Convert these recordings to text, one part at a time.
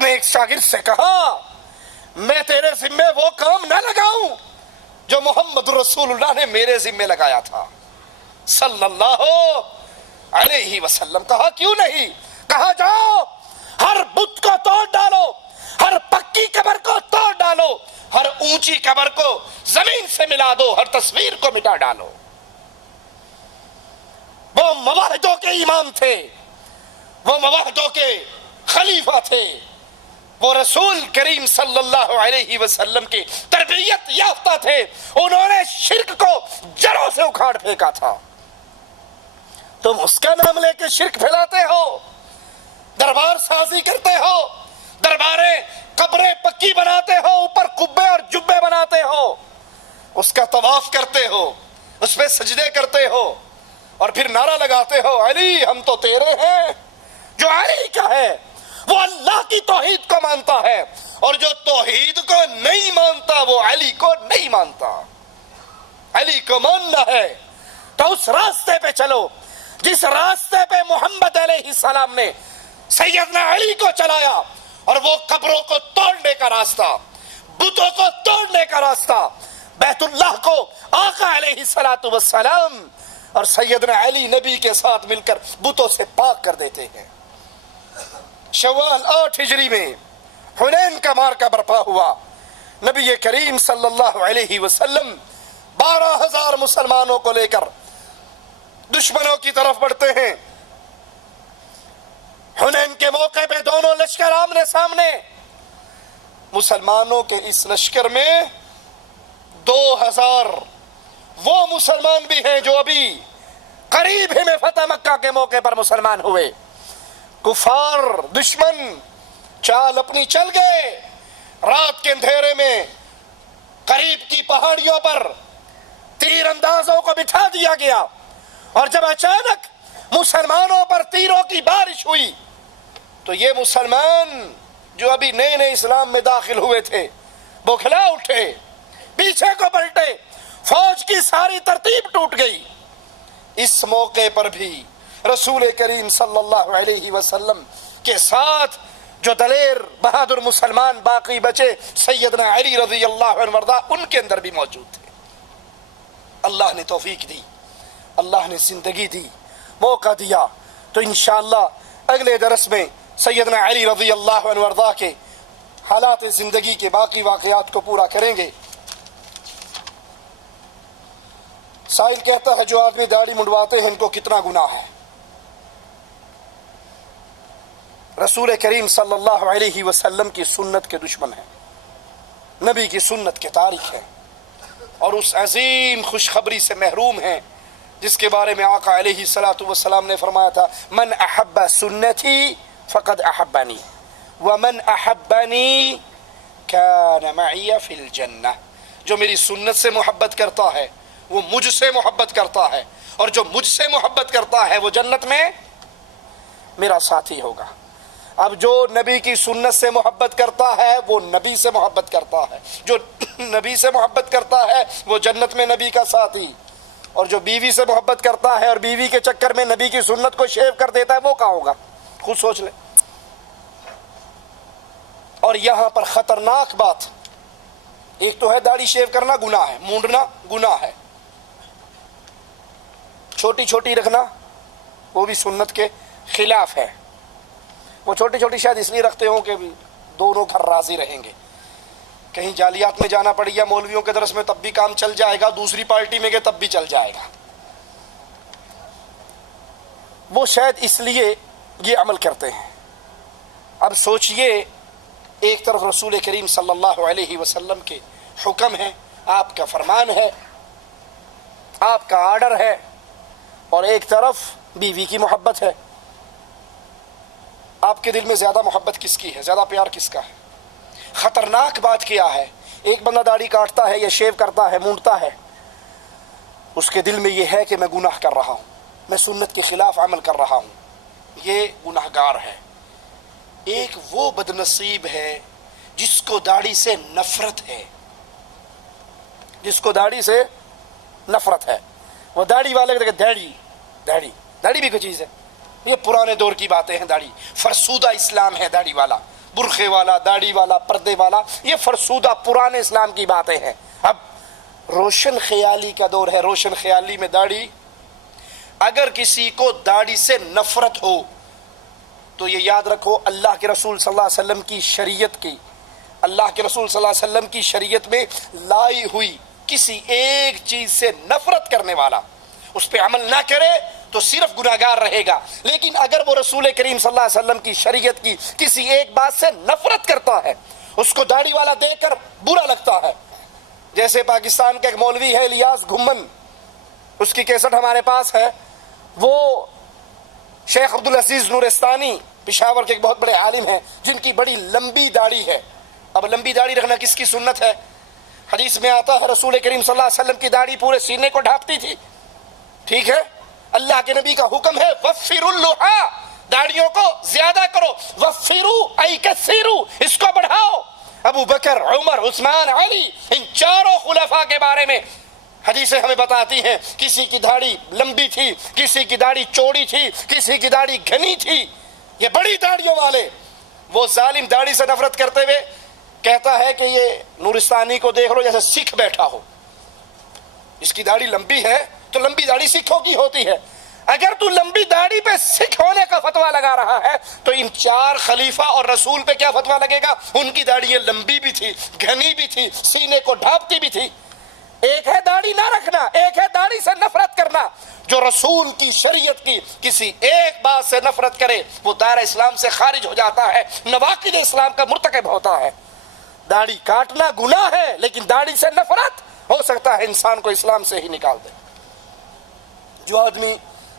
اپنے ایک شاگرد سے کہا میں تیرے ذمے وہ کام نہ لگاؤں جو محمد رسول اللہ نے میرے ذمے لگایا تھا صلی اللہ علیہ وسلم. کہا کیوں نہیں؟ کہا جاؤ ہر بت کو توڑ ڈالو، ہر پکی قبر کو توڑ ڈالو، ہر اونچی قبر کو زمین سے ملا دو، ہر تصویر کو مٹا ڈالو. وہ مواحدوں کے امام تھے، وہ مواحدوں کے خلیفہ تھے، وہ رسول کریم صلی اللہ علیہ وسلم کی تربیت یافتہ تھے. انہوں نے شرک کو جڑوں سے اکھاڑ پھینکا تھا. تم اس کا نام لے کے شرک پھیلاتے ہو، دربار سازی کرتے ہو، درباریں قبریں پکی بناتے ہو، اوپر قبے اور جبے بناتے ہو، اس کا طواف کرتے ہو، اس پہ سجدے کرتے ہو، اور پھر نعرہ لگاتے ہو علی ہم تو تیرے ہیں. جو علی کا ہے وہ اللہ کی توحید کو مانتا ہے، اور جو توحید کو نہیں مانتا وہ علی کو نہیں مانتا. علی کو ماننا ہے تو اس راستے پہ چلو جس راستے پہ محمد علیہ السلام نے سیدنا علی کو چلایا، اور وہ قبروں کو توڑنے کا راستہ، بتوں کو توڑنے کا راستہ، بیت اللہ کو آقا علیہ السلام اور سیدنا علی نبی کے ساتھ مل کر بتوں سے پاک کر دیتے ہیں. شوال 8 ہجری میں حنین کا معرکہ برپا ہوا. نبی کریم صلی اللہ علیہ وسلم 12,000 مسلمانوں کو لے کر دشمنوں کی طرف بڑھتے ہیں. حنین کے موقع پہ دونوں لشکر آمنے سامنے. مسلمانوں کے اس لشکر میں 2,000 وہ مسلمان بھی ہیں جو ابھی قریب ہی میں فتح مکہ کے موقع پر مسلمان ہوئے. کفار دشمن چال اپنی چل گئے. رات کے اندھیرے میں قریب کی پہاڑیوں پر تیر اندازوں کو بٹھا دیا گیا، اور جب اچانک مسلمانوں پر تیروں کی بارش ہوئی تو یہ مسلمان جو ابھی نئے نئے اسلام میں داخل ہوئے تھے بوکھلا اٹھے، پیچھے کو پلٹے، فوج کی ساری ترتیب ٹوٹ گئی. اس موقع پر بھی رسول کریم صلی اللہ علیہ وسلم کے ساتھ جو دلیر بہادر مسلمان باقی بچے سیدنا علی رضی اللہ عنہ وارضا ان کے اندر بھی موجود تھے. اللہ نے توفیق دی، اللہ نے زندگی دی، موقع دیا تو انشاءاللہ اگلے درس میں سیدنا علی رضی اللہ عنہ وارضا کے حالات زندگی کے باقی واقعات کو پورا کریں گے. سائل کہتا ہے جو آدمی داڑھی منڈواتے ہیں ان کو کتنا گناہ ہے؟ رسول کریم صلی اللہ علیہ وسلم کی سنت کے دشمن ہیں، نبی کی سنت کے تارک ہیں، اور اس عظیم خوشخبری سے محروم ہیں جس کے بارے میں آقا علیہ السلام نے فرمایا تھا من احب سنتی فقد احبنی ومن احبنی کان معی فی الجنہ. جو میری سنت سے محبت کرتا ہے وہ مجھ سے محبت کرتا ہے، اور جو مجھ سے محبت کرتا ہے وہ جنت میں میرا ساتھی ہوگا. اب جو نبی کی سنت سے محبت کرتا ہے وہ نبی سے محبت کرتا ہے، جو نبی سے محبت کرتا ہے وہ جنت میں نبی کا ساتھی، اور جو بیوی سے محبت کرتا ہے اور بیوی کے چکر میں نبی کی سنت کو شیو کر دیتا ہے وہ کہاں ہوگا؟ خود سوچ لیں. اور یہاں پر خطرناک بات، ایک تو ہے داڑھی شیو کرنا گناہ ہے، مونڈنا گناہ ہے، چھوٹی چھوٹی رکھنا وہ بھی سنت کے خلاف ہے. وہ چھوٹی چھوٹی شاید اس لیے رکھتے ہوں کہ دونوں گھر راضی رہیں گے. کہیں جالیات میں جانا پڑ گیا مولویوں کے درس میں تب بھی کام چل جائے گا، دوسری پارٹی میں گئے تب بھی چل جائے گا. وہ شاید اس لیے یہ عمل کرتے ہیں. اب سوچئے ایک طرف رسول کریم صلی اللہ علیہ وسلم کے حکم ہے، آپ کا فرمان ہے، آپ کا آرڈر ہے، اور ایک طرف بیوی کی محبت ہے. آپ کے دل میں زیادہ محبت کس کی ہے؟ زیادہ پیار کس کا ہے؟ خطرناک بات کیا ہے، ایک بندہ داڑھی کاٹتا ہے یا شیو کرتا ہے، مونڈتا ہے، اس کے دل میں یہ ہے کہ میں گناہ کر رہا ہوں، میں سنت کے خلاف عمل کر رہا ہوں، یہ گناہگار ہے. ایک وہ بدنصیب ہے جس کو داڑھی سے نفرت ہے، جس کو داڑھی سے نفرت ہے. وہ داڑھی والے کو دیکھے داڑھی بھی کوئی چیز ہے، یہ پرانے دور کی باتیں ہیں. داڑھی فرسودہ اسلام ہے داڑھی والا، برقعے والا، داڑھی والا، پردے والا، یہ فرسودہ پرانے اسلام کی باتیں ہیں۔ اب روشن خیالی کا دور ہے۔ روشن خیالی میں داڑھی، اگر کسی کو داڑھی سے نفرت ہو تو یہ یاد رکھو اللہ کے رسول صلی اللہ علیہ وسلم کی شریعت کی، اللہ کے رسول صلی اللہ علیہ وسلم کی شریعت میں لائی ہوئی کسی ایک چیز سے نفرت کرنے والا اس پہ عمل نہ کرے تو صرف گناہگار رہے گا، لیکن اگر وہ رسول کریم صلی اللہ علیہ وسلم کی شریعت کی کسی ایک بات سے نفرت کرتا ہے، اس کو داڑھی والا دیکھ کر برا لگتا ہے، جیسے پاکستان کا ایک مولوی ہے الیاس گھمن، اس کی کیسٹ ہمارے پاس ہے، وہ شیخ عبدالعزیز نورستانی پشاور کے ایک بہت بڑے عالم ہیں جن کی بڑی لمبی داڑھی ہے۔ اب لمبی داڑھی رکھنا کس کی سنت ہے؟ حدیث میں آتا ہے رسول کریم صلی اللہ علیہ وسلم کی داڑھی پورے سینے کو ڈھانپتی تھی، ٹھیک ہے؟ اللہ کے نبی کا حکم ہے وفروا اللحى، داڑھیوں کو زیادہ کرو، وفروا ای کثروا، اس کو بڑھاؤ۔ ابو بکر، عمر، عثمان، علی، ان چاروں خلفاء کے بارے میں حدیثیں ہمیں بتاتی ہیں کسی کی داڑھی لمبی تھی، کسی کی داڑھی چوڑی تھی، کسی کی داڑھی گھنی تھی۔ یہ بڑی داڑھیوں والے، وہ ظالم داڑھی سے نفرت کرتے ہوئے کہتا ہے کہ یہ نورستانی کو دیکھ لو جیسے سکھ بیٹھا ہو، اس کی داڑھی لمبی ہے تو لمبی داڑھی سکھوں کی ہوتی ہے۔ اگر تو لمبی داڑھی پہ سکھ ہونے کا فتویٰ لگا رہا ہے تو ان چار خلیفہ اور رسول پہ کیا فتویٰ لگے گا؟ ان کی داڑھی لمبی بھی تھی، گھنی بھی تھی، سینے کو ڈھانپتی بھی تھی۔ ایک ہے داڑھی نہ رکھنا، ایک ہے داڑھی سے نفرت کرنا۔ جو رسول کی شریعت کی کسی ایک بات سے نفرت کرے وہ دائرہ اسلام سے خارج ہو جاتا ہے، نواقض اسلام کا مرتکب ہوتا ہے۔ داڑھی کاٹنا گناہ ہے، لیکن داڑھی سے نفرت ہو سکتا ہے انسان کو اسلام سے ہی نکال دے۔ جو آدمی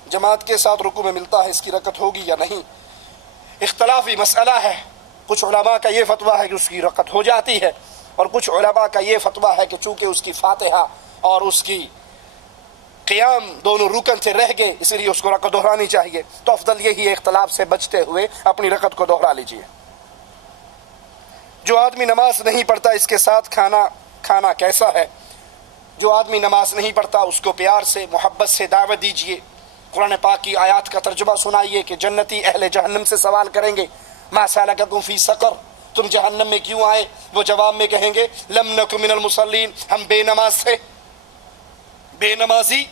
جماعت کے ساتھ رکوع میں ملتا ہے اس کی رکعت ہوگی یا نہیں، اختلافی مسئلہ ہے۔ کچھ علماء کا یہ فتویٰ ہے کہ اس کی رکعت ہو جاتی ہے، اور کچھ علماء کا یہ فتویٰ ہے کہ چونکہ اس کی فاتحہ اور اس کی قیام دونوں رکن سے رہ گئے اس لیے اس کو رکعت دہرانی چاہیے۔ تو افضل یہی ہے اختلاف سے بچتے ہوئے اپنی رکعت کو دہرا لیجیے۔ جو آدمی نماز نہیں پڑھتا اس کے ساتھ کھانا کیسا ہے؟ جو آدمی نماز نہیں پڑھتا اس کو پیار سے محبت سے دعوت دیجیے، قرآن پاک کی آیات کا ترجمہ سنائیے کہ جنتی اہل جہنم سے سوال کریں گے ما سلککم فی سقر، تم جہنم میں کیوں آئے؟ وہ جواب میں کہیں گے لم نک من المصلین، ہم بے نماز تھے۔ بے نمازی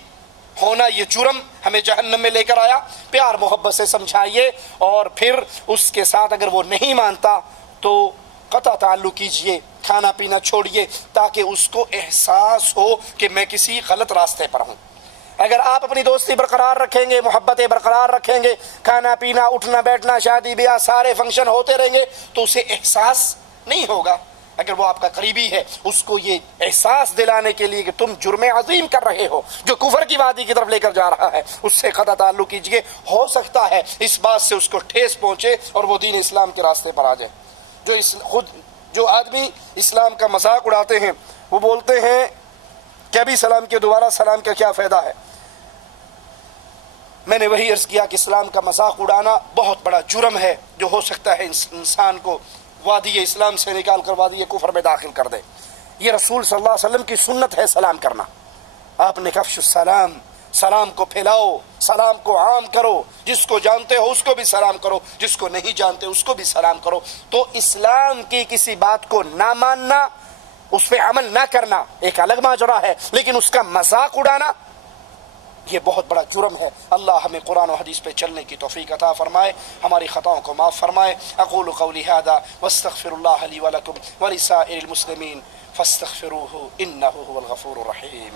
ہونا یہ جرم ہمیں جہنم میں لے کر آیا۔ پیار محبت سے سمجھائیے، اور پھر اس کے ساتھ اگر وہ نہیں مانتا تو قطع تعلق کیجئے، کھانا پینا چھوڑیے، تاکہ اس کو احساس ہو کہ میں کسی غلط راستے پر ہوں۔ اگر آپ اپنی دوستی برقرار رکھیں گے، محبتیں برقرار رکھیں گے، کھانا پینا اٹھنا بیٹھنا شادی بیاہ سارے فنکشن ہوتے رہیں گے تو اسے احساس نہیں ہوگا۔ اگر وہ آپ کا قریبی ہے اس کو یہ احساس دلانے کے لیے کہ تم جرم عظیم کر رہے ہو جو کفر کی وادی کی طرف لے کر جا رہا ہے، اس سے قطع تعلق کیجئے۔ ہو سکتا ہے اس بات سے اس کو ٹھیس پہنچے اور وہ دین اسلام کے راستے پر آ جائے۔ جو آدمی اسلام کا مذاق اڑاتے ہیں وہ بولتے ہیں کہ ابھی سلام کے دوبارہ سلام کا کیا فائدہ ہے؟ میں نے وہی عرض کیا کہ اسلام کا مذاق اڑانا بہت بڑا جرم ہے جو ہو سکتا ہے انسان کو وادی اسلام سے نکال کر وادی کفر میں داخل کر دے۔ یہ رسول صلی اللہ علیہ وسلم کی سنت ہے سلام کرنا۔ آپ نے کفش السلام، سلام کو پھیلاؤ، سلام کو عام کرو، جس کو جانتے ہو اس کو بھی سلام کرو، جس کو نہیں جانتے اس کو بھی سلام کرو۔ تو اسلام کی کسی بات کو نہ ماننا، اس پہ عمل نہ کرنا ایک الگ ماجرا ہے، لیکن اس کا مذاق اڑانا یہ بہت بڑا جرم ہے۔ اللہ ہمیں قرآن و حدیث پہ چلنے کی توفیق عطا فرمائے، ہماری خطاؤں کو معاف فرمائے۔ اقول قولی ھذا واستغفر اللہ لی ولکم ولسائر المسلمین فاستغفروہ انہ هو الغفور الرحیم۔